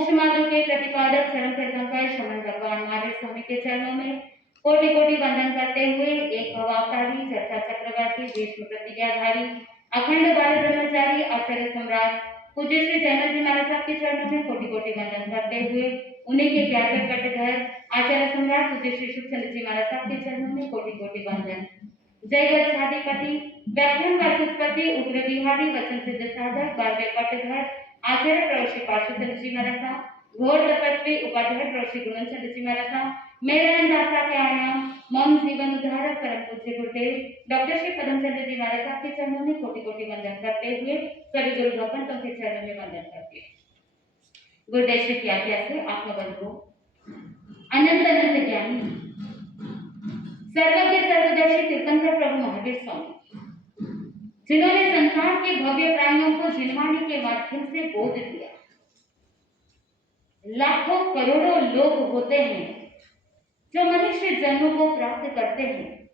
मोक्ष मार्ग के प्रतिपादक चरण तीर्थंकर श्रमण भगवान महावीर स्वामी के चरणों में कोटि कोटि वंदन करते हुए एक भवावतारी चर्चा चक्रवर्ती भीष्म प्रतिज्ञाधारी अखंड बाल ब्रह्मचारी आचार्य सम्राट पूज्य श्री जयमल जी महाराज साहब के चरणों में कोटि कोटि वंदन करते हुए उन्हीं के प्यारे कटघर आचार्य सम्राट पूज्य श्री सुखचंद्र जी महाराज साहब के चरणों में कोटि कोटि वंदन। जय गच्छाधिपति व्याख्यान वाचस्पति उग्र विहारी वचन सिद्ध साधक बारवे कटघर आचार्य प्रभु श्री पार्श्वचंद्र जी महाराज साहब घोर तपस्वी उपाध्याय प्रभु श्री गुणचंद्र जी महाराज साहब मेरे दासा के आयाम मम जीवन उद्धारक परम पूज्य गुरुदेव डॉक्टर श्री पदमचंद्र जी महाराज साहब के चरणों में कोटि कोटि वंदन करते हुए सभी गुरु भक्तों के चरणों में वंदन करते हैं। गुरुदेव श्री की आज्ञा से आत्मबंधु अनंत अनंत ज्ञानी सर्वज्ञ सर्वदर्शी तीर्थंकर प्रभु महावीर स्वामी जिन्होंने संसार के भव्य प्राणियों को जिनवाणी के माध्यम से बोध दिया। लाखों करोड़ों लोग होते हैं जो मनुष्य जन्म को प्राप्त करते हैं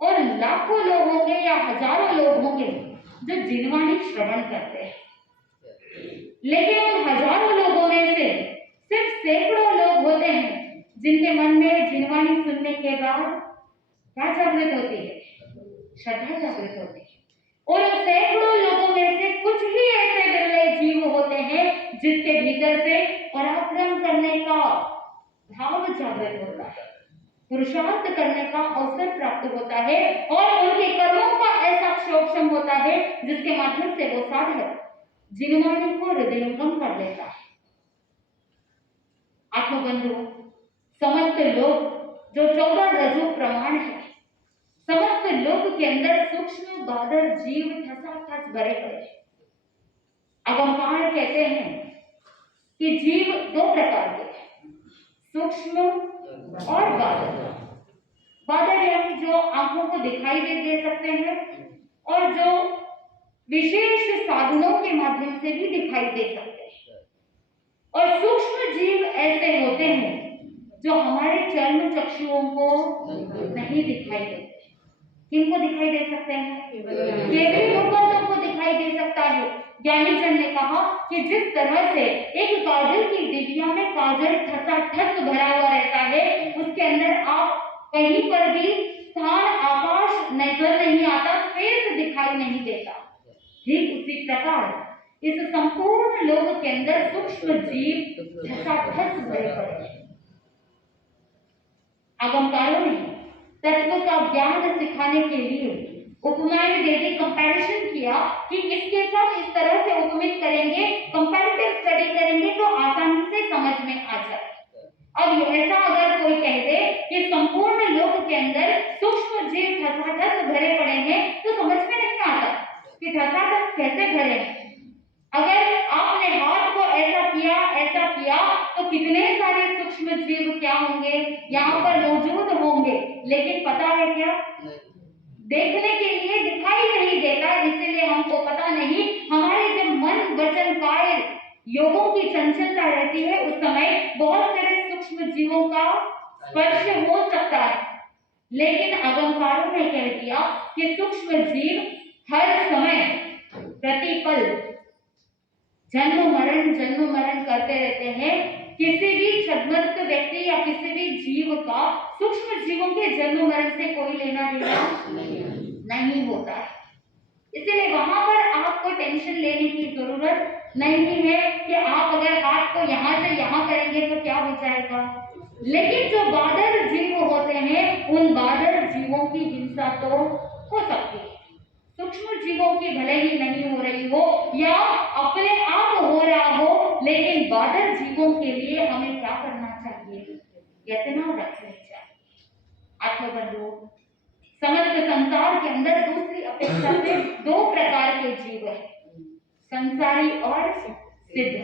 और लाखों लोग होंगे या हजारों लोग होंगे जो जिनवाणी श्रवण करते हैं, लेकिन उन हजारों लोगों में से सिर्फ सैकड़ों लोग होते हैं जिनके मन में जिनवाणी सुनने के बाद क्या जागृत होती है? श्रद्धा जागृत होती है। और उन सैकड़ों लोगों में से कुछ ही ऐसे विरले जीव होते हैं जिसके भीतर से पराक्रम करने का भाव जागृत होता है, पुरुषार्थ करने का अवसर प्राप्त होता है और उनके कर्मों का ऐसा क्षोभम होता है जिसके माध्यम से वो साधक जिनवाणी को हृदयंगम कर लेता है। आत्मबंधु समस्त लोग जो 14 रजू प्रमाण है, समस्त लोग के अंदर सूक्ष्म बादल जीव ठसाठस भरे पड़े। अगमकांड कहते हैं कि जीव दो प्रकार के हैं, सूक्ष्म और बादल। बादल यानी जो आंखों को दिखाई दे सकते हैं और जो विशेष साधनों के माध्यम से भी दिखाई दे सकते हैं। और सूक्ष्म जीव ऐसे होते हैं जो हमारे चर्म चक्षुओं को नहीं दिखाई देते। किनको दिखाई दे सकते हैं? केवल भगवंतों को दिखाई दे सकता है। ज्ञानी जन ने कहा कि जिस तरह से एक काजल की डिबिया में काजल ठसाठस भरा हुआ रहता है, उसके अंदर आप कहीं पर भी स्थान आकाश नजर नहीं आता, स्पेस दिखाई नहीं देता। ठीक उसी प्रकार इस संपूर्ण लोक के अंदर सूक्ष्म जीव ठसाठस भरे पड़े हैं। आगमकारों ने तत्व का ज्ञान सिखाने के लिए उपमाएं दे दी, कंपैरिजन किया कि इसके साथ इस तरह से उपमित करेंगे, कंपैरेटिव स्टडी करेंगे तो आसानी से समझ में आ जाए। अब ऐसा अगर कोई कह दे कि संपूर्ण लोक के अंदर सूक्ष्म जीव ठसाठस भरे पड़े हैं तो समझ में नहीं आता कि ठसाठस कैसे भरे हैं। अगर आपने हाथ को ऐसा किया तो कितने सारे सूक्ष्म जीव क्या होंगे यहाँ पर मौजूद होंगे, लेकिन पता है क्या? देखने के लिए दिखाई नहीं देता, इसलिए हमको पता नहीं। हमारे जब मन वचन काय योगों की चंचलता रहती है उस समय बहुत सारे सूक्ष्म जीवों का स्पर्श हो सकता है, लेकिन अगमकारों ने कह दिया कि सूक्ष्म जीव हर समय प्रतिपल जन्म मरण करते रहते हैं। किसी भी छद्मस्त व्यक्ति या किसी भी जीव का सूक्ष्म जीवों के जन्म मरण से कोई लेना देना नहीं होता है। इसलिए वहां पर आपको टेंशन लेने की जरूरत नहीं है कि आप अगर हाथ को यहाँ से यहाँ करेंगे तो क्या हो जाएगा। लेकिन जो बादल जीव होते हैं उन बादल जीवों की हिंसा तो हो सकती है। सूक्ष्म जीवों की भले ही नहीं हो रही हो या अपने आप हो रहा हो, लेकिन बादल जीवों के लिए हमें क्या करना चाहिए? यत्न रखने चाहिए। आत्मबंधु समस्त संसार के अंदर दूसरी अपेक्षा से दो प्रकार के जीव है, संसारी और सिद्ध।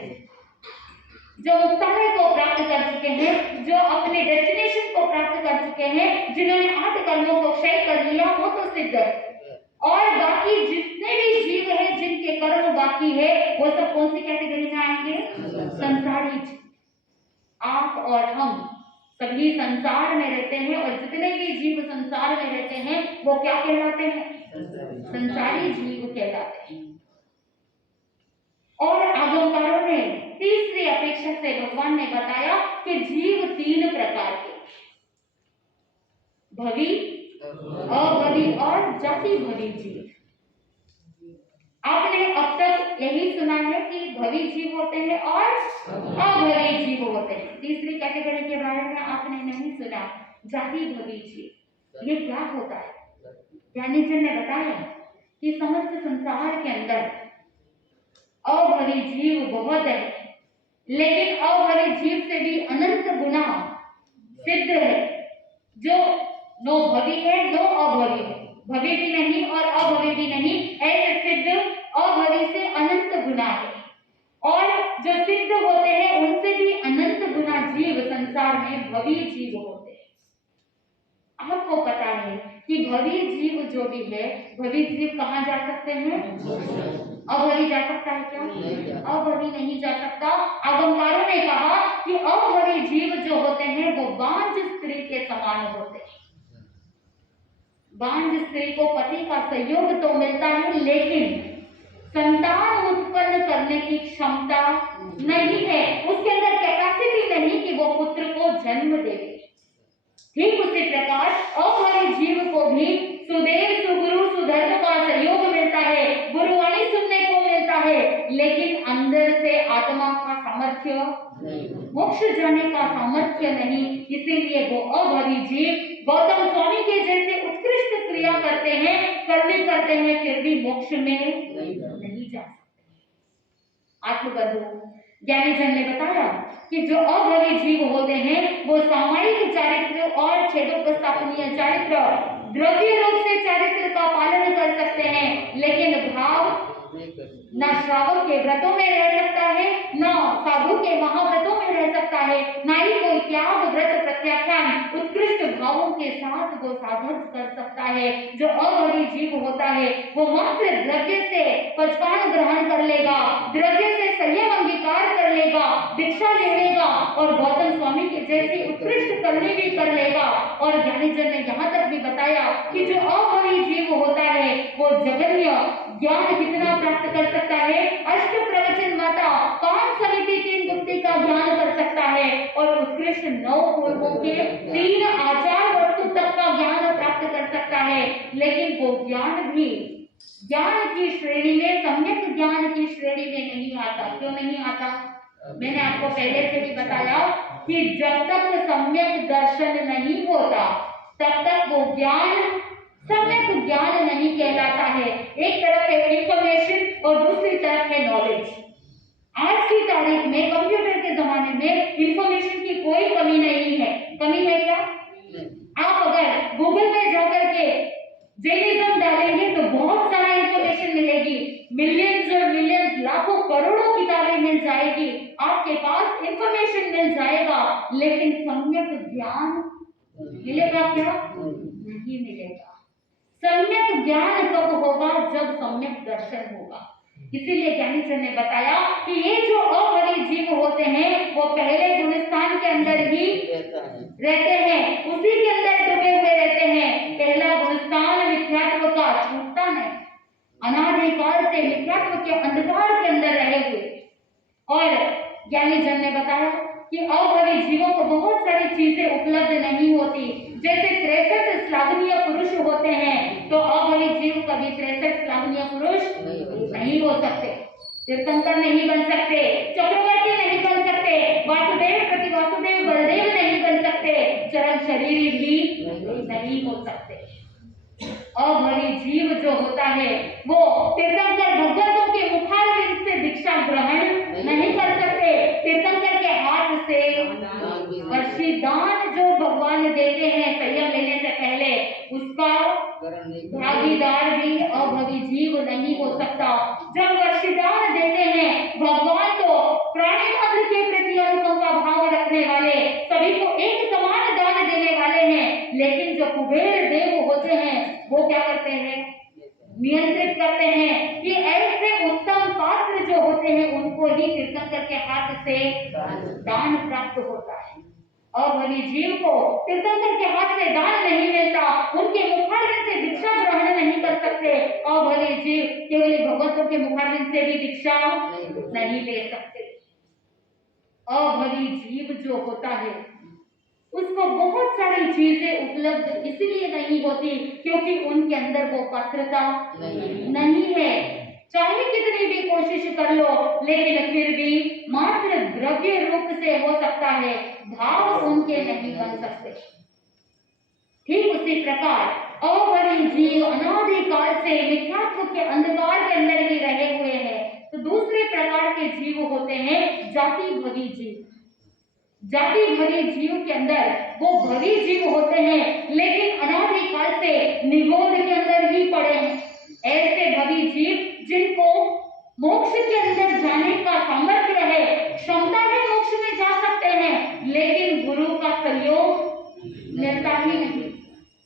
जो मुक्तालय को प्राप्त कर चुके हैं, जो अपने डेस्टिनेशन को प्राप्त कर चुके हैं, जिन्होंने 8 कर्मों को क्षय कर लिया, वो तो सिद्ध है। और बाकी जितने भी जीव हैं जिनके कर्म बाकी है वो सब कौन सी कैटेगरी में आएंगे? संसारी। आप और हम सभी संसार में रहते हैं और जितने भी जीव संसार में रहते हैं वो क्या कहलाते हैं? संसारी जीव कहलाते हैं। और आगमकारों ने तीसरी अपेक्षा से भगवान ने बताया कि जीव तीन प्रकार के, भवी, अभवी और जाति भवी जीव। आपने अब तक यही सुना है कि भवी जीव होते हैं और अभवी जीव होते हैं। तीसरी कैटेगरी के बारे में आपने नहीं सुना, जाति भवी जीव। ये क्या होता है? ज्ञानी जन ने बताया कि समस्त संसार के अंदर अभवी जीव बहुत है, लेकिन अभवी जीव से भी अनंत गुना सिद्ध है, जो नो भवी है नो अभवी है, भवी भी नहीं और अभवी भी नहीं, ऐसे सिद्ध अभवी से अनंत गुना है। और जो सिद्ध होते हैं उनसे भी अनंत गुना जीव संसार में भवी जीव होते हैं। आपको पता है कि भवी जीव जो भी है, भवी जीव कहाँ जा सकते हैं? अभवी जा सकता है क्या? अभवी नहीं जा सकता। आगमकारों ने कहा कि अभवी जीव जो होते हैं वो बांझ स्त्री के समान होते हैं। बांझ स्त्री को पति का सहयोग तो मिलता है, लेकिन संतान उत्पन्न करने की क्षमता नहीं है, उसके अंदर कैपेसिटी नहीं कि वो पुत्र को जन्म दे। ठीक उसी प्रकार अभवी जीव को भी सुदेव सुगुरु सुधर्म का सहयोग मिलता है, गुरुवाणी सुनने को मिलता है, लेकिन अंदर से आत्मा का सामर्थ्य, मोक्ष जाने का सामर्थ्य नहीं। इसीलिए वो अभवी जीव गौतम स्वामी के जैसे उत्कृष्ट क्रिया करते हैं, फिर भी मोक्ष में नहीं जा सकते। आत्मबंधु ज्ञानी जन ने बताया कि जो अभवी जीव होते हैं वो सामायिक चारित्र और छेदोपस्थापनीय चारित्र, द्रव्य रूप से चारित्र का पालन कर सकते हैं, लेकिन भाव न श्रावक के व्रतों में रह सकता है, न साधु के महाव्रतों में रह सकता है, न ही कोई त्याग व्रत प्रत्याख्यान उत्कृष्ट भावों के साथ वो साधन कर सकता है। जो अभवी जीव होता है वो मात्र द्रव्य से पचपान ग्रहण कर लेगा, द्रव्य से संयम अंगीकार कर लेगा, दीक्षा ले लेगा और गौतम स्वामी के जैसी उत्कृष्ट करनी भी कर लेगा। और ज्ञानी जन ने यहाँ तक भी बताया कि जो अभवी जीव होता है वो जगन्य ज्ञान कितना प्राप्त कर सकता है? अष्ट प्रवचन माता कान समिति तीन गुप्ती का ज्ञान कर सकता है और उत्कृष्ट नौ पूर्वों के तीन आचार वस्तु तक का ज्ञान प्राप्त कर सकता है। लेकिन वो ज्ञान भी ज्ञान की श्रेणी में, सम्यक ज्ञान की श्रेणी में नहीं आता। क्यों नहीं आता? मैंने आपको पहले से भी बताया कि जब तक सम्यक दर्शन नहीं होता तब तक वो ज्ञान सम्यक ज्ञान नहीं कहलाता है। एक तरफ है इंफॉर्मेशन और दूसरी तरफ है नॉलेज। आज की तारीख में कंप्यूटर के जमाने में इंफॉर्मेशन की कोई कमी नहीं है। कमी है क्या? आप अगर गूगल में जाकर के जैनिज्म डालेंगे तो बहुत सारा इंफॉर्मेशन मिलेगी, मिलियंस और मिलियंस, लाखों करोड़ों किताबें मिल जाएगी, आपके पास इंफॉर्मेशन मिल जाएगा, लेकिन सम्यक ज्ञान मिलेगा क्या? नहीं मिलेगा। सम्यक ज्ञान कब होगा? जब सम्यक दर्शन होगा। इसीलिए ज्ञानी जन ने बताया कि ये जो अभवी जीव होते हैं वो पहले गुणस्थान के अंदर ही रहते हैं, उसी के अंदर डूबे हुए रहते हैं। पहला गुणस्थान मिथ्यात्व का छूटता नहीं, अनादिकाल से मिथ्यात्व के अंधकार के अंदर रहे हुए। और ज्ञानी जन ने बताया कि अभवी जीवों को बहुत सारी चीजें उपलब्ध नहीं होती। जैसे 63 श्लाघनीय पुरुष होते हैं, तो अभवी जीव कभी 63 श्लाघनीय पुरुष नहीं हो सकते, तीर्थंकर नहीं बन सकते, चक्रवर्ती नहीं बन सकते, वासुदेव प्रति वासुदेव बलदेव नहीं बन सकते, चरण शरीर भी नहीं हो सकते। अभवी जीव जो होता है वो तीर्थंकर भगवतों के मुखारविंद से दीक्षा ग्रहण नहीं कर सकते। तीर्थंकर के हाथ से वर्षीदान जो भगवान देते हैं संयम लेने से पहले, उसका भागीदार भी अभवी जीव नहीं हो सकता। जब वर्षीदान देते हैं भगवान तो प्राणी मात्र के प्रति अनुकंपा भाव रखने वाले, सभी को एक समान दान देने वाले हैं, लेकिन जो कुबेर देव होते हैं वो क्या करते हैं? नियंत्रित करते हैं कि ऐसे उत्तम पात्र जो होते हैं उनको ही तीर्थंकर के हाथ से दान प्राप्त होता है। अभवी जीव को तीर्थंकर के हाथ से दान नहीं मिलता, उनके मुखारविंद से दीक्षा ग्रहण नहीं कर सकते। अभवी जीव केवल भगवतों के मुखारविंद से भी दीक्षा नहीं ले सकते। अभवी जीव जो होता है उसको बहुत सारी चीजें उपलब्ध इसलिए नहीं होती क्योंकि उनके अंदर वो पात्रता नहीं है। चाहे कितनी भी कोशिश कर लो लेकिन फिर भी मात्र द्रव्य रूप से हो सकता है, भाव उनके नहीं बन सकते। ठीक उसी प्रकार अभवी जीव अनादि काल से मिथ्यात्व के अंधकार के अंदर ही रहे हुए हैं। तो दूसरे प्रकार के जीव होते हैं जाति भवी जीव। जाति भवी जीव के अंदर वो भवी जीव होते हैं लेकिन अनादि काल से निगोध के अंदर ही पड़े हैं। ऐसे भवी जीव जिनको मोक्ष के अंदर जाने का सामर्थ्य है, क्षमता है, मोक्ष में जा सकते हैं, लेकिन गुरु का सहयोग मिलता ही नहीं,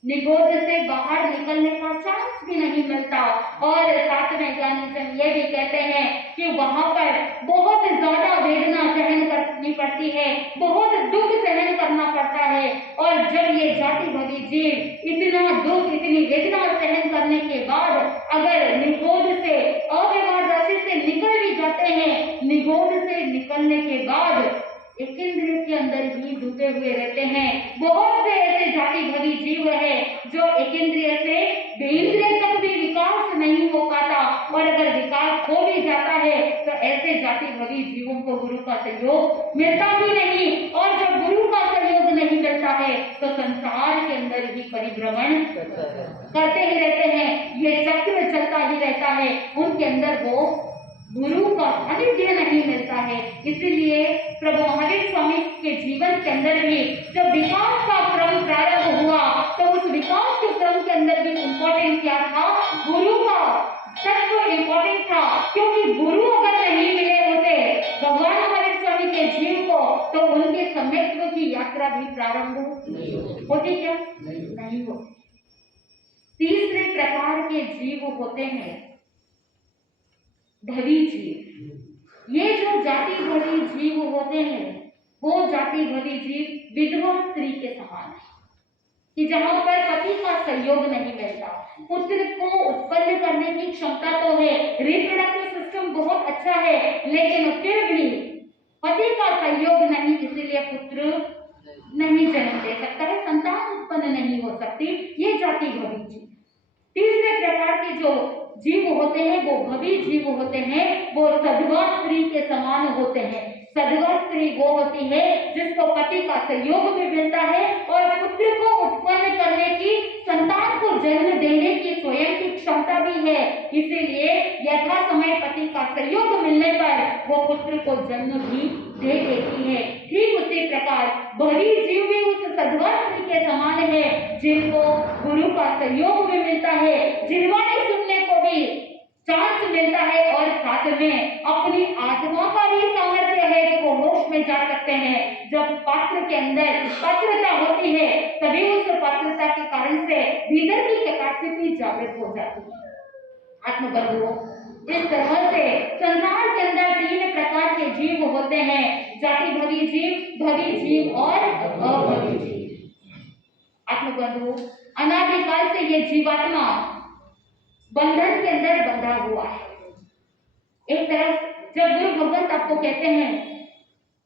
निगोध से बाहर निकलने का चांस भी नहीं मिलता। और साथ में ज्ञानी जन ये भी कहते हैं कि वहां पर बहुत ज्यादा वेदना सहन करनी पड़ती है, बहुत दुख सहन करना पड़ता है। और जब ये जाति भवी जीव इतना दुख इतनी वेदना सहन करने के बाद अगर निगोध से अव्यवहार राशि से निकल भी जाते हैं, निगोध से निकलने के बाद एक इंद्रिय के अंदर ही डूबे हुए रहते हैं। बहुत से ऐसे जाति भवी जीव है जो एक इंद्रिय से बेइंद्रिय तक भी विकास नहीं हो पाता, और अगर विकास हो भी जाता है तो ऐसे जाति भवी जीवों को गुरु का सहयोग मिलता ही नहीं। और जब गुरु का सहयोग नहीं मिलता है तो संसार के अंदर ही परिभ्रमण करते ही रहते हैं, ये चक्र चलता ही रहता है, उनके अंदर वो गुरु का सानिध्य नहीं मिलता है। इसीलिए प्रभु महावीर स्वामी के जीवन के अंदर भी जब विकास का क्रम प्रारंभ हुआ तो उस विकास के क्रम के अंदर भी इम्पोर्टेंट क्या था, गुरु का तत्व इम्पोर्टेंट था। क्योंकि गुरु अगर नहीं मिले होते भगवान महावीर स्वामी के जीव को तो उनके सम्यक्त्व की यात्रा भी प्रारंभ होती क्या? नहीं होती। तीसरे प्रकार के जीव होते हैं भवी जीव। ये जो जाति भवी जीव होते हैं वो जाति भवी जीव विधवा स्त्री के समान है कि जहां पर पति का सहयोग नहीं मिलता। पुत्र को उत्पन्न करने की क्षमता तो है, रिप्रोडक्टिव सिस्टम बहुत अच्छा है, लेकिन फिर भी पति का सहयोग नहीं, इसीलिए पुत्र नहीं जन्म दे सकता है, संतान उत्पन्न नहीं हो सकती। ये जाति भवी जीव। तीसरे प्रकार के जो जीव होते हैं वो भवी जीव होते हैं, वो सधवा स्त्री के समान होते हैं। सधवा स्त्री वो होती है जिसको पति का सहयोग भी मिलता है और पुत्र को उत्पन्न करने की, संतान को जन्म देने की स्वयं की क्षमता भी है। इसीलिए यथा समय पति का सहयोग मिलने पर वो पुत्र को जन्म भी दे देती है। ठीक उसी प्रकार भवी जीव भी उस सधवा स्त्री के समान है जिनको गुरु का सहयोग भी मिलता है, जिनवाणी सुनने को भी चांस मिलता है, और साथ में अपनी आत्मा का भी सामर्थ्य है कि वो मोक्ष में जा सकते हैं। जब पात्र के अंदर पात्रता होती है तभी उस पात्रता के कारण से भीतर की कैपेसिटी जागृत हो जाती है। आत्मबंधुओं, इस तरह से संसार के अंदर तीन प्रकार के जीव होते हैं, जाति भवी जीव और अभवी जीव। आत्मबंधु, अनादिकाल से ये जीवात्मा बंधन के अंदर बंधा हुआ है। एक तरफ जब गुरु भगवंत आपको कहते हैं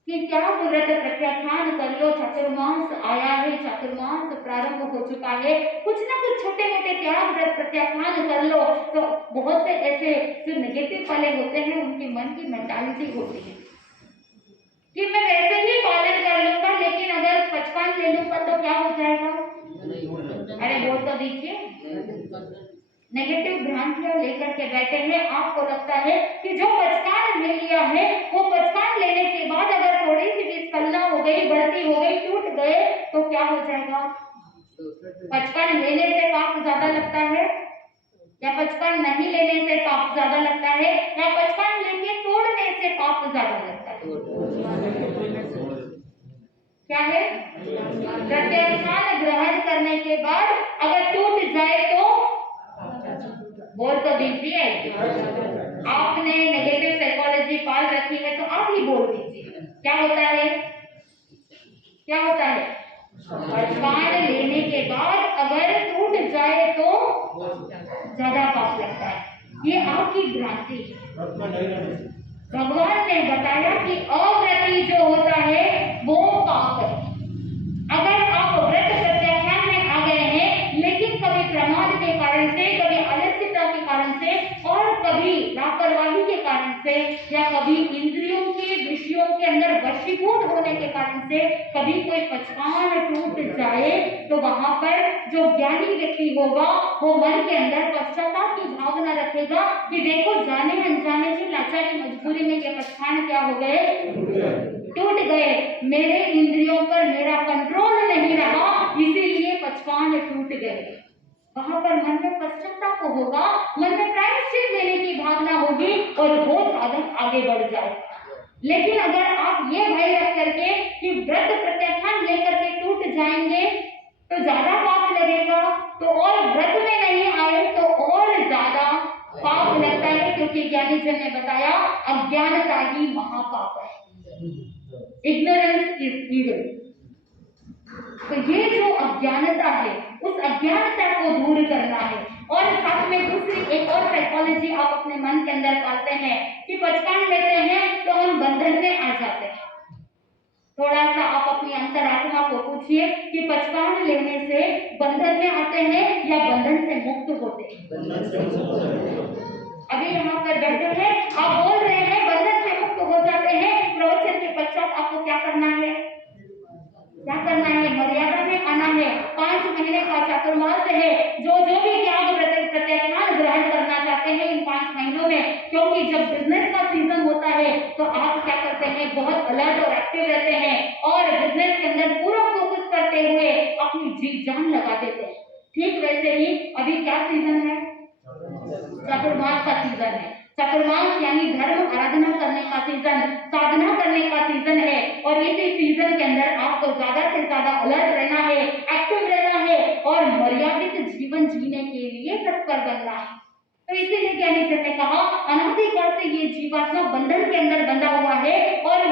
कि क्या व्रत प्रत्याख्यान कर लो, चातुर्मास आया है, चातुर्मास प्रारंभ हो चुका है, कुछ ना कुछ छोटे मोटे त्याग व्रत प्रत्याख्यान कर लो, तो बहुत से ऐसे जो नेगेटिव वाले होते हैं उनके मन की मेंटालिटी होती है कि मैं वैसे ही पालन कर लूंगा, लेकिन अगर 55 ले लूंगा तो क्या हो जाएगा? अरे बोल तो दीजिए। नेगेटिव भ्रांतियां लेकर के बैठे हैं। आपको लगता है कि जो 55 ले लिया है वो 55 लेने के बाद अगर थोड़ी सी भी स्खलना हो गई, बढ़ती हो गई, टूट गए तो क्या हो जाएगा? 55 लेने से पाप ज्यादा लगता है या 55 नहीं लेने से पाप ज्यादा लगता है, या 55 लेके तोड़ने से पाप ज्यादा लगता है? क्या है? प्रत्याख्यान ग्रहण करने के बाद अगर टूट जाए तो बोल तो दीजिए। आपने नेगेटिव साइकोलॉजी पाल रखी है तो आप ही बोल दीजिए, क्या होता है? क्या होता है? पान लेने के बाद अगर टूट जाए तो ज्यादा पाप लगता है। ये आपकी भ्रांति है। भगवान ने बताया कि अव्रती जो होता है वो पाप है। अगर आप व्रत प्रत्याख्यान में आ गए हैं लेकिन कभी प्रमाद के कारण से, कभी आलस्यता के कारण से और कभी लापरवाही के कारण से या कभी इंद्रियों के विषयों के अंदर वशीभूत होने के कारण से कभी कोई पहचान टूट जाए तो वहां पर जो ज्ञानी व्यक्ति होगा वो मन के अंदर पश्चाताप की भावना रखेगा कि देखो जाने अनजाने की लाचारी मजबूरी में ये पहचान क्या हो गए, टूट गए, मेरे इंद्रियों पर मेरा कंट्रोल नहीं रहा इसीलिए पचवान टूट गए। वहां पर मन में पश्चाताप होगा, मन में प्रायश्चित देने की भावना होगी और वो साधक आगे बढ़ जाएगा। लेकिन अगर आप ये भय रख करके कि व्रत प्रत्याख्यान लेकर के टूट जाएंगे तो ज्यादा पाप लगेगा, तो और व्रत में नहीं आए तो और ज्यादा पाप लगता है, क्योंकि ज्ञानी जन ने बताया अज्ञानता ही महापाप है। Ignorance is evil। तो ये जो अज्ञानता है उस अज्ञानता को दूर करना है। और साथ में दूसरी एक और साइकोलॉजी आप अपने मन के अंदर पाते हैं कि पचकान लेते हैं तो हम बंधन में आ जाते हैं। थोड़ा सा आप अपनी अंतरात्मा को पूछिए कि पचकान लेने से बंधन में आते हैं या बंधन से मुक्त होते हैं। अभी यहाँ पर बैठे हैं, आप बोल रहे हैं बंधन से मुक्त हो जाते हैं, प्रवचन के पश्चात आपको क्या करना है, क्या करना है, मर्यादा में आना है। 5 महीने का चातुर्मास है, जो भी ज्ञान प्रत्याख्यान ग्रहण करना चाहते हैं इन 5 महीनों में, क्योंकि जब बिजनेस का सीजन होता है तो आप क्या करते हैं, बहुत अलर्ट और एक्टिव रहते हैं और बिजनेस के अंदर पूरा फोकस करते हुए अपनी जी जान लगा देते हैं। ठीक वैसे ही अभी क्या सीजन है, चातुर्मास का सीजन है। चातुर्मास यानी धर्म आराधना करने का सीजन, साधना करने का सीजन है और इसी सीजन के अंदर आपको ज्यादा से ज्यादा अलर्ट रहना है, एक्टिव रहना है और मर्यादित जीवन जीने के लिए तत्पर बनना है। तो इसीलिए ज्ञानी जन ने कहा अनादिकाल से ये जीवात्मा बंधन के अंदर बंधा हुआ है। और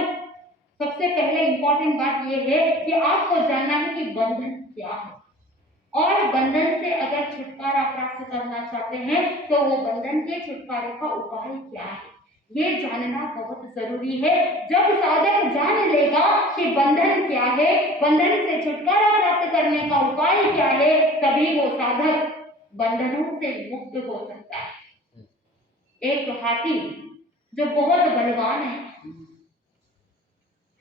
सबसे पहले इंपॉर्टेंट बात यह है कि आपको जानना है कि बंधन क्या है और बंधन से अगर छुटकारा प्राप्त करना चाहते हैं तो वो बंधन के छुटकारे का उपाय क्या है, ये जानना बहुत जरूरी है। जब साधक जान लेगा कि बंधन क्या है, बंधन से छुटकारा प्राप्त करने का उपाय क्या है, तभी वो साधक बंधनों से मुक्त हो सकता है। एक हाथी जो बहुत बलवान है,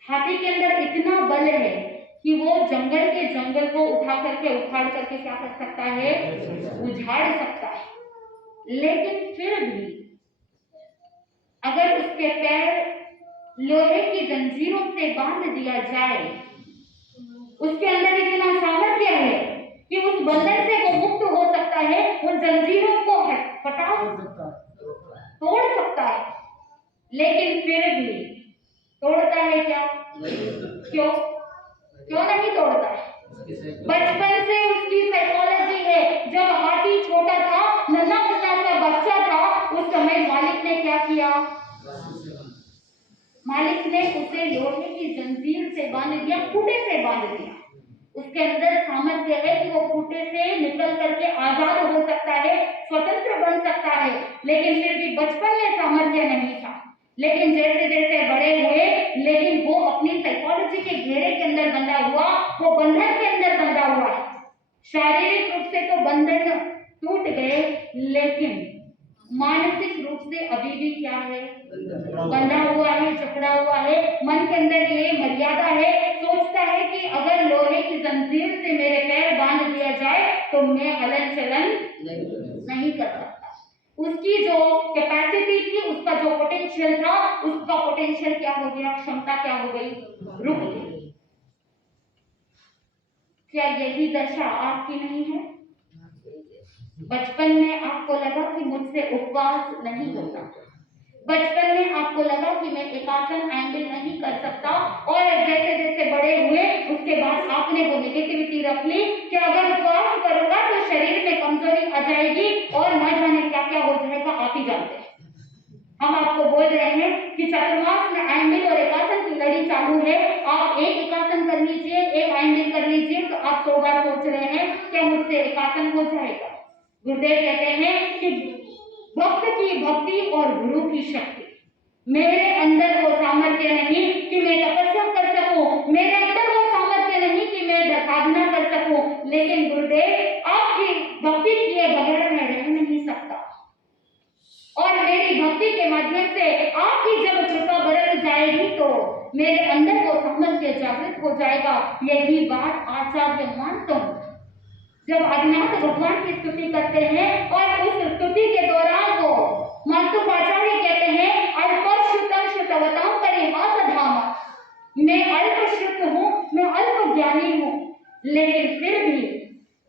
हाथी के अंदर इतना बल है कि वो जंगल के जंगल को उठा करके उखाड़ करके क्या कर सकता है, उजाड़ सकता है। लेकिन फिर भी अगर उसके पैर लोहे की जंजीरों से बांध दिया जाए, उसके अंदर इतना सामर्थ्य है कि उस बंधन से वो मुक्त हो सकता है, उन जंजीरों को हटा सकता है, तोड़ सकता है। लेकिन फिर भी तोड़ता है क्या, क्यों नहीं तोड़ता है? बचपन से उसकी साइकोलॉजी है। जब हाथी छोटा था, नन्हा मुन्ना सा बच्चा था, उस समय मालिक ने क्या किया, मालिक ने उसे लोहे की जंजीर से बांध दिया, खूंटे से बांध दिया। उसके अंदर सामर्थ्य है कि वो खूंटे से निकल करके आजाद हो सकता है, स्वतंत्र बन सकता है। लेकिन फिर भी बचपन में सामर्थ्य नहीं था। लेकिन जैसे जैसे बड़े हुए, लेकिन वो अपनी साइकोलॉजी के घेरे के अंदर बंधा हुआ, वो बंधन के अंदर बंधा हुआ है। शारीरिक रूप से तो बंधन टूट गए, लेकिन मानसिक रूप से अभी भी क्या है, बंधा हुआ है, जकड़ा हुआ है। मन के अंदर ये मर्यादा है, सोचता है कि अगर लोहे की जंजीर से मेरे पैर बांध दिया जाए तो मैं हलन चलन नहीं कर सकता। उसकी जो कैपेसिटी थी, उसका जो पोटेंशियल था, उसका पोटेंशियल क्या हो गया, क्षमता क्या हो गई, रुक गई। क्या यही दशा आपकी नहीं है? बचपन में आपको लगा कि मुझसे उपवास नहीं होता, बचपन में आपको लगा कि मैं एकासन हैंडल नहीं कर सकता, और जैसे जैसे बड़े हुए उसके बाद आपने वो नेगेटिविटी रख ली कि अगर उपवास करूंगा तो शरीर में कमजोरी आ जाएगी और न जाने क्या क्या हो जाएगा, आप ही जानते हैं। हम आपको बोल रहे हैं कि चातुर्मास में आयंबिल और एकासन की लड़ी चालू है, आप एक एकासन कर लीजिए, एक आयंबिल कर लीजिए, तो आप 100 बार सोच रहे हैं क्या मुझसे एकासन हो जाएगा। गुरुदेव कहते हैं कि भक्त की भक्ति और गुरु की शक्ति, मेरे अंदर वो सामर्थ्य नहीं कि मैं तपस्या कर सकूं, मेरे अंदर वो सामर्थ्य नहीं कि मैं साधना कर सकूं, लेकिन गुरुदेव आपकी भक्ति किए बगैर मैं रह नहीं सकता। और मेरी भक्ति के माध्यम से आपकी जब कृपा बरस जाएगी तो मेरे अंदर वो सामर्थ्य जागृत हो जाएगा। यही बात आचार्य मानता हूं। जब अज्ञात भगवान की स्तुति करते हैं और उस स्तुति के दौरान वो मातुकाचार्य कहते हैं अल्पश्रुतम श्रुतवताम परिहास धाम, मैं अल्पश्रुत हूँ, मैं अल्प ज्ञानी हूँ, लेकिन फिर भी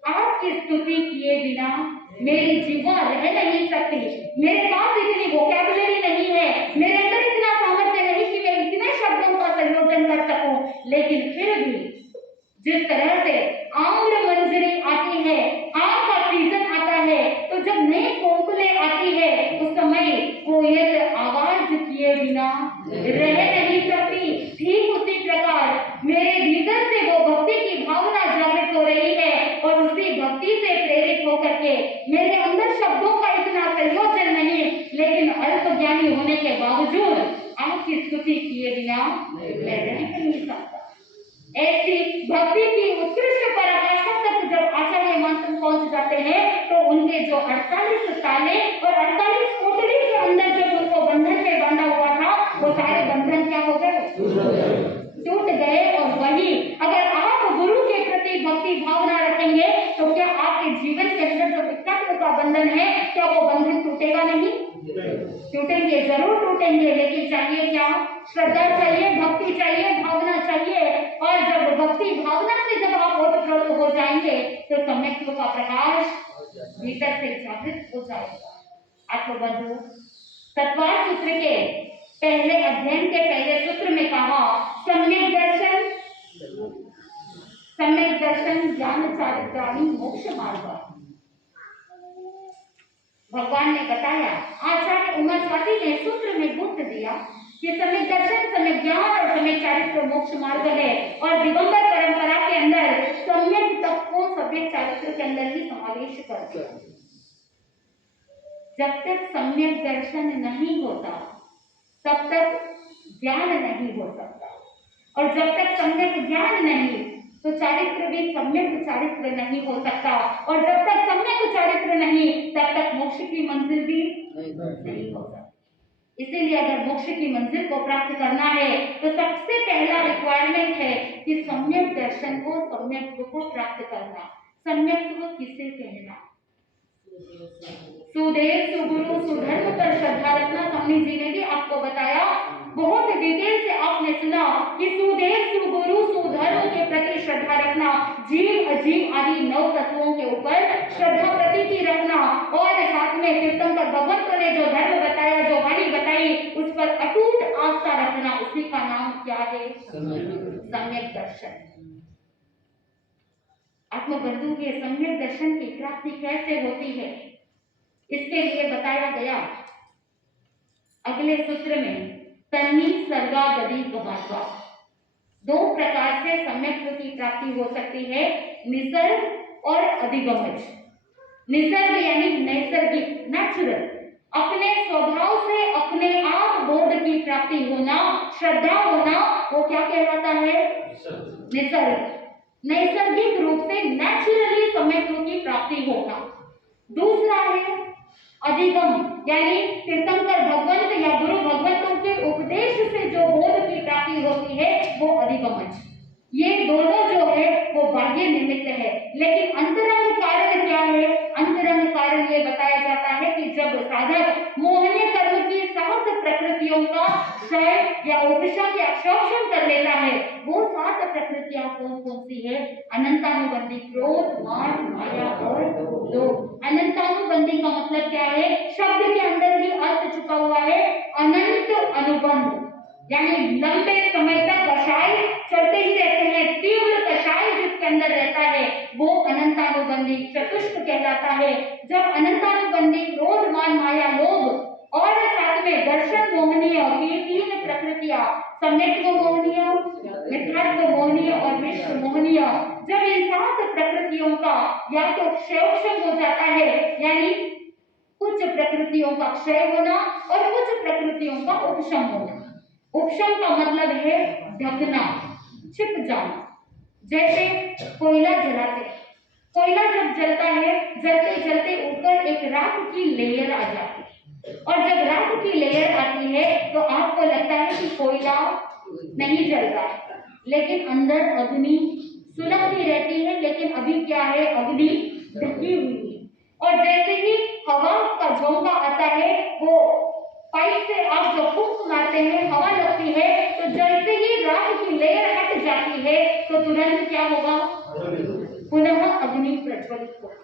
आपकी स्तुति किए बिना मेरी जीवा रह नहीं सकती। मेरे पास इतनी वोकैबुलरी नहीं है, मेरे अंदर इतना सामर्थ्य नहीं कि मैं इतने शब्दों का संयोजन कर सकूं, लेकिन फिर भी जिस तरह से आम्र मंजरी आती है, आम का सीजन आता है, तो जब नई कोकिलें आती है उस समय कोयल आवाज किए बिना रह नहीं सकती। ठीक उसी प्रकार मेरे भीतर से वो भक्ति की भावना जागृत हो रही है और उसी भक्ति से प्रेरित होकर के मेरे अंदर शब्दों का इतना संयोजन नहीं, लेकिन अल्प ज्ञानी होने के बावजूद आपकी स्तुति किए बिना मैं रह नहीं सकता। ऐसी भक्ति की उत्कृष्ट पराकाष्ठा तक जब आचार्य मंत्र पहुंच जाते हैं तो उनके जो 48 ताले और 48 कोठरी के अंदर जब उनको बंधन में बांधा हुआ था वो सारे बंधन क्या हो गए, टूट गए। और वही अगर आप गुरु के प्रति भक्ति भावना रखेंगे तो क्या आपके जीवन के अंदर जो विकल्प का बंधन है क्या वो बंधन टूटेगा नहीं? टूटेंगे, जरूर टूटेंगे, लेकिन चाहिए क्या? श्रद्धा चाहिए, भक्ति चाहिए, भावना चाहिए। और जब भक्ति भावना से जब आप ओतप्रोत हो जाएंगे तो सम्यक्त्व का प्रकाश भीतर से जागृत हो जाएगा। आत्मबंधु तत्वार्थ सूत्र के पहले अध्ययन के पहले सूत्र में कहा सम्यक दर्शन ज्ञान चारित्राणी मोक्ष मार्ग। भगवान ने बताया, आचार्य उमा स्वाति ने सूत्र में गुप्त दिया कि सम्यक दर्शन, सम्यक ज्ञान और सम्यक चारित्र मोक्ष मार्ग है। और दिगंबर परंपरा के अंदर सम्यक तप को सम्यक चारित्र के अंदर ही समावेश करते हैं। जब तक सम्यक दर्शन नहीं होता तब तक ज्ञान नहीं हो सकता, और जब तक सम्यक ज्ञान नहीं तो चारित्र भी सम्यक चारित्र नहीं हो सकता, और जब तक सम्यक चारित्र नहीं तब तक मोक्ष की मंजिल भी नहीं हो सकती। इसीलिए अगर मोक्ष की मंजिल को प्राप्त करना है तो सबसे पहला रिक्वायरमेंट है कि सम्यक दर्शन को, सम्यक्त्व को प्राप्त करना। सम्यक्त्व किसे कहना? सुदेव, सुगुरु, सुधर्म पर श्रद्धा रखना। स्वामी जी ने भी आपको बताया, बहुत डिटेल से आपने सुना कि सुदेव, सुगुरु, सुधर्म के प्रति श्रद्धा रखना, जीव अजीव आदि 9 तत्वों के ऊपर श्रद्धा प्रतीति रखना, और साथ में तीर्थंकर भगवंत ने जो धर्म बताया, जो वाणी बताई, उस पर अटूट आस्था रखना। उसी का नाम क्या है? सम्यक दर्शन। आत्मबंधु के सम्यक दर्शन की प्राप्ति कैसे होती है इसके लिए बताया गया अगले सूत्र में, तन्नी सर्गा गति गवात्वा। 2 प्रकार से सम्यक्त्व की प्राप्ति हो सकती है, निसर्ग और अधिगमज। निसर्ग यानी नैसर्गिक, नेचुरल, अपने स्वभाव से अपने आप बोध की प्राप्ति होना, श्रद्धा होना, वो क्या कहलाता है? निसर्ग। नैसर्गिक रूप से नेचुरली सम्यक्त्व की प्राप्ति होना। दूसरा है अधिगम, यानी तीर्थंकर भगवंत या गुरु भगवंतों के उपदेश से जो बोध की प्राप्ति होती है वो अधिगमज। ये दोनों जो है वो बाह्य निमित्त है, लेकिन अंतरंग कारण क्या है? अंतरंग कारण ये बताया जाता है कि जब साधक मोहनीय कर्म की 7 प्रकृतियों का क्षय या उपशम या अक्षोषण कर लेता है, वो 7 प्रकृतियां कौन कौन सी है? अनंतानुबंधी क्रोध, मान, माया और लोभ। अनंतानुबंधी का मतलब क्या है? शब्द के अंदर ही अर्थ छुपा हुआ है, अनंत अनुबंध, यानी लंबे समय तक कषाय चलते ही रहते हैं, तीव्र कषाय जिसके अंदर रहता है वो अनंतानुबंधी चतुष्क कहलाता है। जब अनंतानुबंधी क्रोध, मान, माया, लोभ और साथ में दर्शन मोहनीय की 3 प्रकृतियां, सम्यक्त्व मोहनीय, मिथ्यात्व मोहनीय और विश्व मोहनीय, जब इन 7 प्रकृतियों का या तो क्षयोक्षम हो जाता है, यानी कुछ प्रकृतियों का क्षय होना और कुछ प्रकृतियों का उपशम होना। उपशम का मतलब है ढकना, छिप जाना। जैसे कोयला जलाते, कोयला जब जलता है, जलते जलते ऊपर एक राख की लेयर आ जाती है, और जब राख की लेयर आती है तो आपको लगता है कि कोयला नहीं जल रहा है, लेकिन अंदर अग्नि सुलगती रहती है। लेकिन अभी क्या है, अग्नि ढकी हुई है। और जैसे ही हवा का झोंका आता है, वो पाइप से आप जो फूंक मारते हैं, हवा लगती है, तो जैसे ही राख की लेयर हट जाती है तो तुरंत क्या होगा, पुनः अग्नि प्रज्वलित होगी।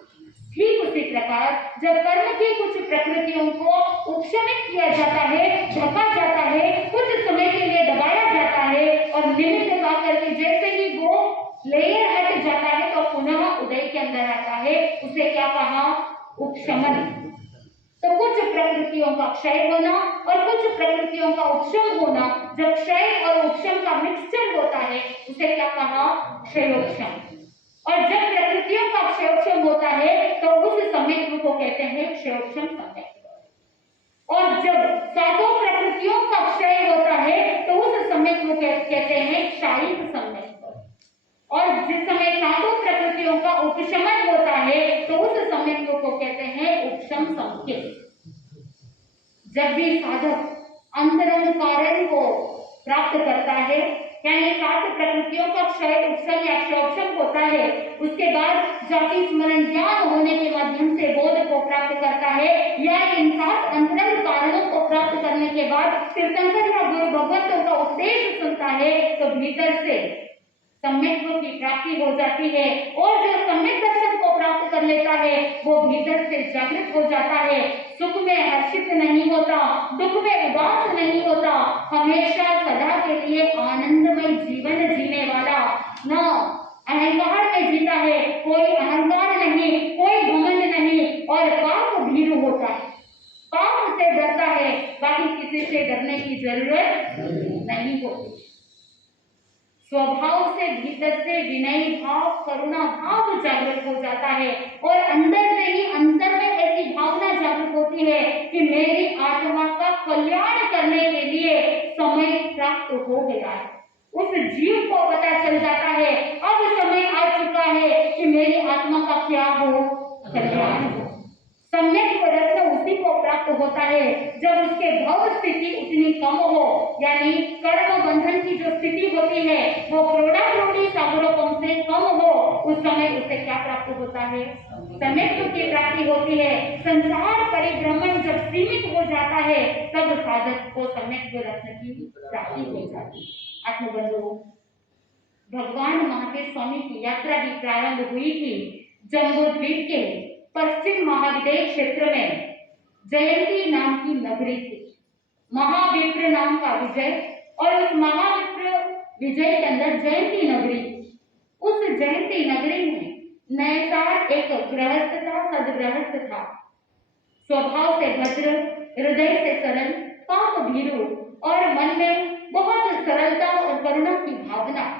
ठीक उसी प्रकार जब कर्म की कुछ प्रकृतियों को उपशमित किया जाता है, ढका जाता है, कुछ समय के लिए दबाया जाता है, और निमित्त ला करके जैसे ही वो लेयर हट जाता है तो पुनः उदय के अंदर आता है, उसे क्या कहा, उपशमन। तो कुछ प्रकृतियों का क्षय होना और कुछ प्रकृतियों का उपशम होना, जब क्षय और उपशम का मिक्सचर होता है उसे क्या कहा, क्षयोपशम। और जब प्रकृतियों का क्षयोपशम होता है तो उस संयंत्र को कहते हैं क्षयोपशम संयंत्र। और जब सातों प्रकृतियों का क्षय होता है तो उस संयंत्र को कहते हैं क्षायिक संयंत्र। और जिस समय सातों प्रकृतियों का उपशमन होता है तो उस संयंत्र को कहते हैं उपशम संकेत। जब भी साधक अंतरंग कारण को प्राप्त करता है, यानी सात प्रकृतियों का क्षय उपशम या क्षयोपशम होता है, उसके बाद जाति स्मरण ज्ञान होने के माध्यम से बोध को प्राप्त करता है, या इन सात अंतरंग कारणों को प्राप्त करने के बाद तीर्थंकर या गुरु भगवंतों का उपदेश सुनता है, तो भीतर से सम्यक्त्व की प्राप्ति हो जाती है। और जो सम्यक दर्शन को प्राप्त कर लेता है वो भीतर से जागृत हो जाता है, सुख में हर्षित नहीं होता, दुख में उदास नहीं होता, हमेशा सदा के लिए आनंदमय जीवन जीने वाला, न अहंकार में जीता है, कोई अहंकार नहीं, कोई घमंड नहीं, और पाप भीरु होता है, पाप से डरता है, बाकी किसी से डरने की जरूरत नहीं होती। स्वभाव से भीतर से विनय भाव, करुणा भाव जागृत हो जाता है, और अंदर से ही अंतर में ऐसी भावना जागृत होती है कि मेरी आत्मा का कल्याण करने के लिए समय प्राप्त हो गया है। उस जीव को पता चल जाता है अब समय आ चुका है कि मेरी आत्मा का क्या हो, कल्याण हो। सम्यक रत्न उसी को प्राप्त होता है जब उसके भव स्थिति उतनी कम हो, यानी कर्म बंधन की जो स्थिति होती है वो क्रोधारूढ़ी सागरों से कम हो, उस समय उसे क्या प्राप्त होता है, सम्यक की प्राप्ति होती है। संसार परिभ्रमण जब सीमित हो जाता है तब साधक को सम्यक रत्न की प्राप्ति हो जाती है। आत्मबंधुओं, भगवान महावीर स्वामी की यात्रा भी प्रारंभ हुई थी जम्बूद्वीप के पश्चिम महाविदेय क्षेत्र में जयंती नाम की नगरी थी। महाविप्र नाम का विजय, और उस महाविप्र विजय के अंदर जयंती नगरी, उस जयंती नगरी में नैसार एक गृहस्थ था, सदगृहस्थ था, स्वभाव से भद्र, हृदय से सरल, पाप भीरु, और मन में बहुत सरलता और करुणा की भावना।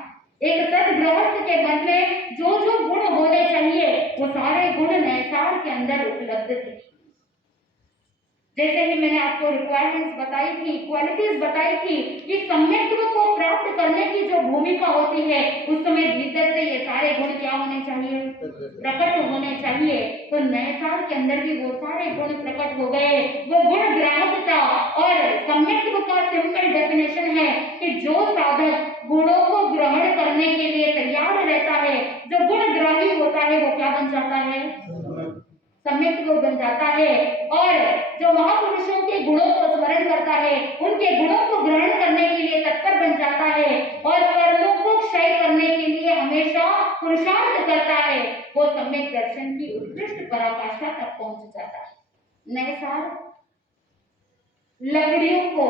एक सदगृहस्थ के मन में जो जो गुण होने चाहिए वो सारे गुण नैसार के अंदर उपलब्ध थे। जैसे ही मैंने आपको रिक्वायरमेंट्स बताई थी, क्वालिटीज बताई थी कि सम्यक्त्व को प्राप्त करने की जो भूमिका होती है उस समय भीतर से ये सारे गुण क्या होने चाहिए, प्रकट होने चाहिए। तो नैसार के अंदर भी वो सारे गुण प्रकट हो गए। वो गुण ग्राहकता, और सम्यक्त्व का सिंपल डेफिनेशन है कि जो साधक गुणों को ग्रहण करने के लिए तैयार रहता है, जो गुण ग्राही होता है, वो क्या बन जाता है, सम्यक्त्व बन जाता है। और जो महापुरुषों के गुणों को स्मरण करता है, उनके गुणों को ग्रहण करने के लिए तत्पर बन जाता है, और कर्मों को क्षय करने के लिए हमेशा पुरुषार्थ करता है, वो सम्यक दर्शन की उत्कृष्ट पराकाष्ठा तक पहुंच जाता है। नैसार लकड़ियों को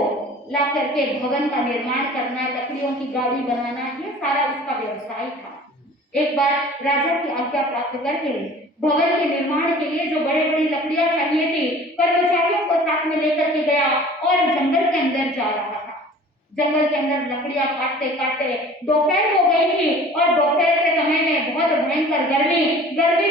ला करके भवन का निर्माण करना, लकड़ियों की गाड़ी बनाना, ये सारा उसका व्यवसाय था। एक बार राजा की आज्ञा प्राप्त करके भवन के निर्माण के लिए जो बड़े बड़ी लकड़ियां चाहिए थी, कर्मचारियों को साथ में लेकर के गया और जंगल के अंदर जा रहा था। जंगल के अंदर लकड़ियां काटते काटते दोपहर हो गई थी, और दोपहर के समय में बहुत भयंकर गर्मी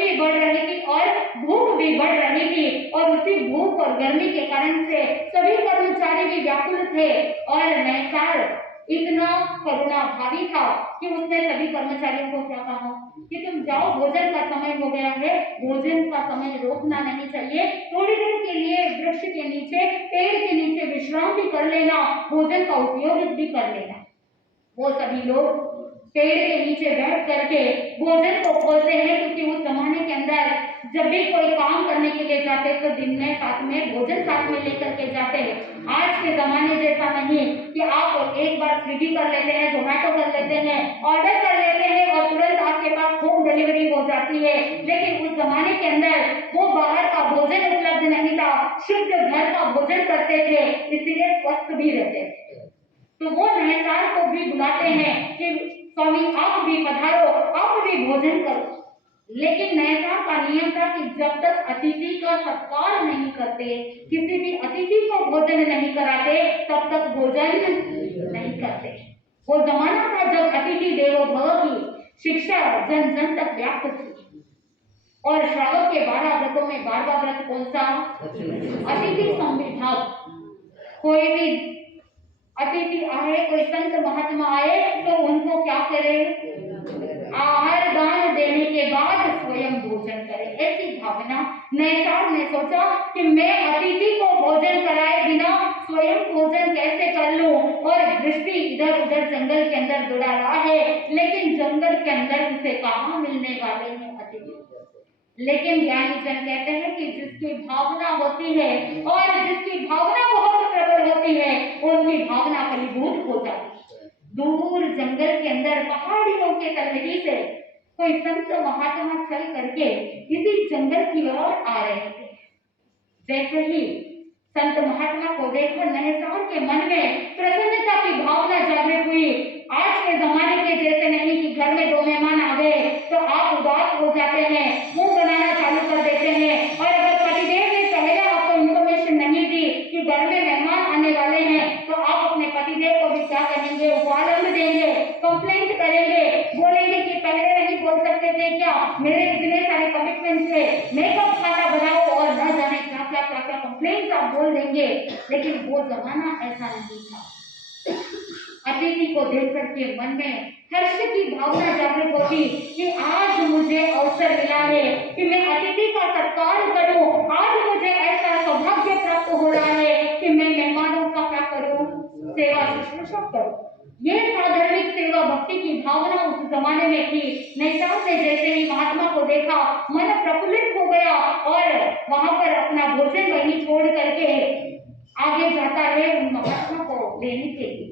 भी बढ़ रही थी और भूख भी बढ़ रही थी, और उसी धूप और गर्मी के कारण से सभी कर्मचारी भी व्याकुल थे और नैसार इतना करुणा भावी था कि उसने सभी कर्मचारियों को क्या कहा कि तुम जाओ, भोजन का समय हो गया है, भोजन का समय रोकना नहीं चाहिए, थोड़ी देर के लिए वृक्ष के नीचे, पेड़ के नीचे विश्राम भी कर लेना, भोजन का उपयोग भी कर लेना। वो सभी लोग पेड़ के नीचे बैठ करके भोजन को खोलते हैं, क्योंकि उस जमाने के अंदर जब भी कोई काम करने के लिए जाते तो दिन में साथ में भोजन साथ में लेकर के जाते हैं। आज के जमाने जैसा नहीं कि आप एक बार स्विगी कर लेते हैं, जोमेटो कर लेते हैं, ऑर्डर कर लेते हैं और तुरंत आपके पास होम डिलीवरी हो जाती है। लेकिन उस जमाने के अंदर वो बाहर का भोजन उपलब्ध नहीं था, शुद्ध घर का भोजन करते थे, इसलिए स्वस्थ भी रहते थे। तो वो नैसार को भी बुलाते हैं कि स्वामी आप भी पधारो, आप भी भोजन करो। लेकिन नैसार का नियम था कि जब तक अतिथि का सत्कार नहीं करते, किसी भी अतिथि को भोजन नहीं कराते, तब तक भोजन नहीं करते। वो जमाना था जब अतिथि देवो भव की शिक्षा जन जन तक व्याप्त थी। और श्रावक के 12 व्रतों में 12वां व्रत कौन सा? अतिथि संविभाग। कोई भी अतिथि आए, कोई संत महात्मा आए तो उनको क्या करे? आहार दान देने के बाद स्वयं भोजन करे। ऐसी भावना नैसार ने सोचा कि मैं अतिथि को भोजन कराए बिना स्वयं भोजन कैसे कर लूं। और दृष्टि इधर उधर जंगल के अंदर दौड़ा रहा है, लेकिन जंगल के अंदर उसे कहाँ मिलने वाले हैं अतिथि। लेकिन ज्ञानी जन कहते हैं कि जिसकी भावना होती है और जिसकी भावना बहुत प्रबल होती है, उनकी भावना फलीभूत हो जाती है। दूर जंगल के अंदर पहाड़ियों के तलहटी से कोई संत महात्मा चल करके इसी जंगल की ओर आ रहे थे। जैसे ही संत महात्मा को देखकर नैसार के मन में प्रसन्नता की भावना जागृत हुई। आज के जमाने के जैसे नहीं कि घर में 2 मेहमान आ गए तो आप उदास हो जाते हैं, मुंह बनाना चालू कर देते हैं। और अगर पतिदेव ने पहले आपको इन्फॉर्मेशन नहीं दी कि घर में मेहमान आने वाले हैं, तो आप अपने पतिदेव को भी क्या कहेंगे? उपवालंब देंगे, कंप्लेंट करेंगे, बोलेंगे कि पहले नहीं बोल सकते थे क्या, मेरे इतने सारे कमिटमेंट थे, मैं कब खाना बनाऊं, और न जाने क्या क्या क्या क्या कंप्लेंट आप बोल देंगे। लेकिन वो जमाना ऐसा नहीं था। अतिथि को देख करके मन में हर्ष की भावना जागृत होती कि आज मुझे अवसर मिला है कि मैं अतिथि का सत्कार करूं, आज मुझे ऐसा सौभाग्य प्राप्त हो रहा है कि मैं मेहमानों का क्या करूं? सेवा शुश्रूषा करूं। ये साधारण सेवा भक्ति की भावना उस जमाने में थी। नैसार ने जैसे ही महात्मा को देखा, मन प्रफुल्लित हो गया और वहां पर अपना भोजन वहीं छोड़ करके आगे जाता है उन महात्मा को लेने के लिए।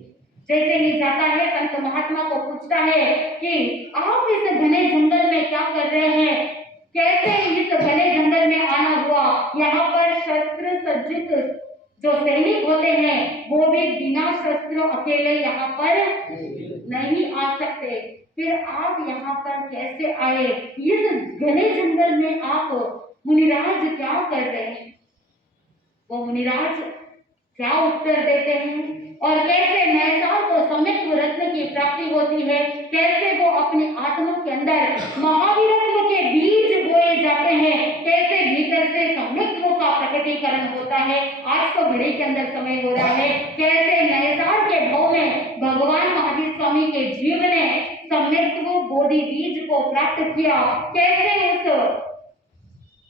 जैसे ही जाता है, संत महात्मा को पूछता है कि आप इस घने जंगल में क्या कर रहे हैं, कैसे इस घने जंगल में आना हुआ? यहाँ पर शस्त्र सज्जित जो सैनिक होते हैं वो भी बिना शस्त्र अकेले यहाँ पर नहीं आ सकते, फिर आप यहाँ पर कैसे आए? इस घने जंगल में आप मुनिराज क्या कर रहे हैं? वो मुनिराज क्या उत्तर देते हैं और कैसे नैसार को सम्यक रत्न की प्राप्ति होती है, कैसे वो अपनी आत्मा के अंदर महावीरत्व के बीज बोए जाते हैं, कैसे भीतर से सम्यक्त्व का प्रकटीकरण होता है। आज तो घड़ी के अंदर समय हो रहा है, कैसे नैसार के भाव में भगवान महावीर स्वामी के जीव ने सम्यक्त्व बोधि बीज को प्राप्त किया, कैसे उस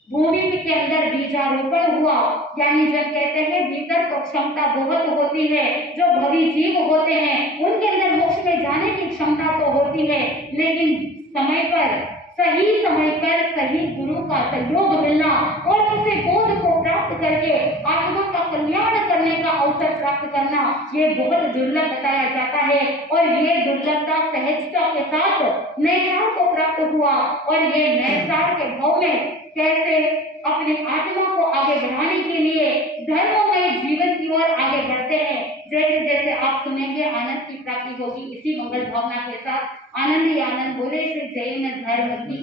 भूमि के अंदर बीजारोपण हुआ। ज्ञानी जन कहते हैं भीतर तो क्षमता बहुत होती है, जो भवी जीव होते हैं उनके अंदर मोक्ष में जाने की क्षमता तो होती है, लेकिन समय पर सही गुरु का सहयोग मिलना और उसे बोध को प्राप्त करके आत्मा का कल्याण करने का अवसर प्राप्त करना, ये बहुत दुर्लभ बताया जाता है। और ये दुर्लभता सहजता के साथ नैसार को प्राप्त हुआ और ये नैसार के भाव में कैसे अपनी आत्मा को आगे बढ़ाने के लिए धर्ममय जीवन की ओर आगे बढ़ते हैं। जैसे जैसे आप सुनेंगे आनंद की प्राप्ति होगी। इसी मंगल भावना के साथ आनंद ही आनंद बोले श्री जैन धर्म की।